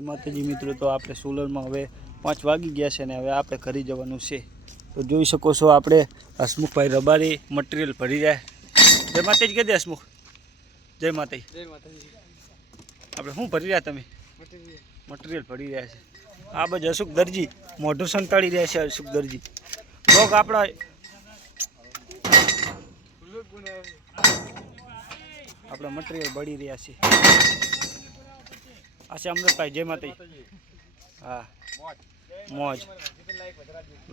માતાજી મિત્રો, તો આપણે સોલરમાં હવે 5 વાગી ગયા છે ને હવે આપણે ઘરે જવાનું છે। તો જોઈ શકો છો આપણે હસમુખભાઈ રબારી મટીરિયલ ભરી રહ્યા। જય માતાજી કહી દે હસમુખ। જય માતાજી। આપણે શું ભરી રહ્યા તમે? મટીરિયલ ભરી રહ્યા છે। આ બાજુ અશોક દરજી મોઢું સંતાડી રહ્યા છે। અશોક દરજી લોક આપણા મટીરિયલ બળી રહ્યા છે। આ છે અમૃતભાઈ। જય માતાજી। હા મોજ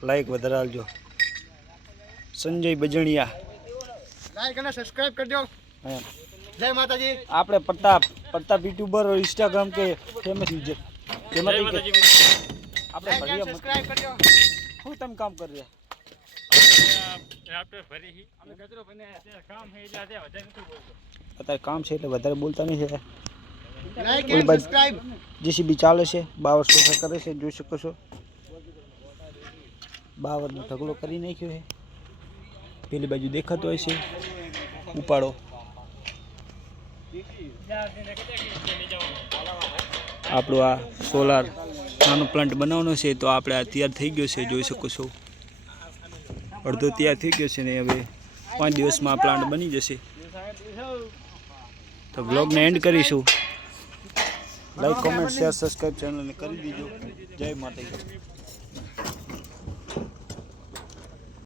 લાઈક વધારે આલજો। સંજય બજણિયા લાઈક અને સબસ્ક્રાઇબ કરજો। જય માતાજી। આપણે પ્રતાપ યુટ્યુબર इंस्टाग्राम के फेमस यूजर। जय माताजी। આપણે ભરિયા સબસ્ક્રાઇબ કરજો। શું તમે કામ કરી રહ્યા? આપણે ભરી હી અમે કચરો બને કામ હે એટલે આજે વધારે નથી બોલતો। અત્યારે કામ છે એટલે વધારે બોલતા નહીં છે। લાઈક અને સબસ્ક્રાઇબ। જેસીબી ચાલે છે, બાવર સોફા કરે છે, જોઈ શકો છો। બાવરનો ઢગલો કરી નાખ્યો છે। પેલી બાજુ દેખાતો હોય છે ઉપાડો। આપણું આ સોલાર નાનો પ્લાન્ટ બનાવવાનો છે તો આપણે આ તૈયાર થઈ ગયો છે, જોઈ શકો છો। અડધો તૈયાર થઈ ગયો છે ને હવે 5 દિવસમાં આ પ્લાન્ટ બની જશે। તો વ્લોગને એન્ડ કરીશું। લાઈક કોમેન્ટ શેર સબસ્ક્રાઈબ ચેનલને કરી દીજો। જય માતાજી।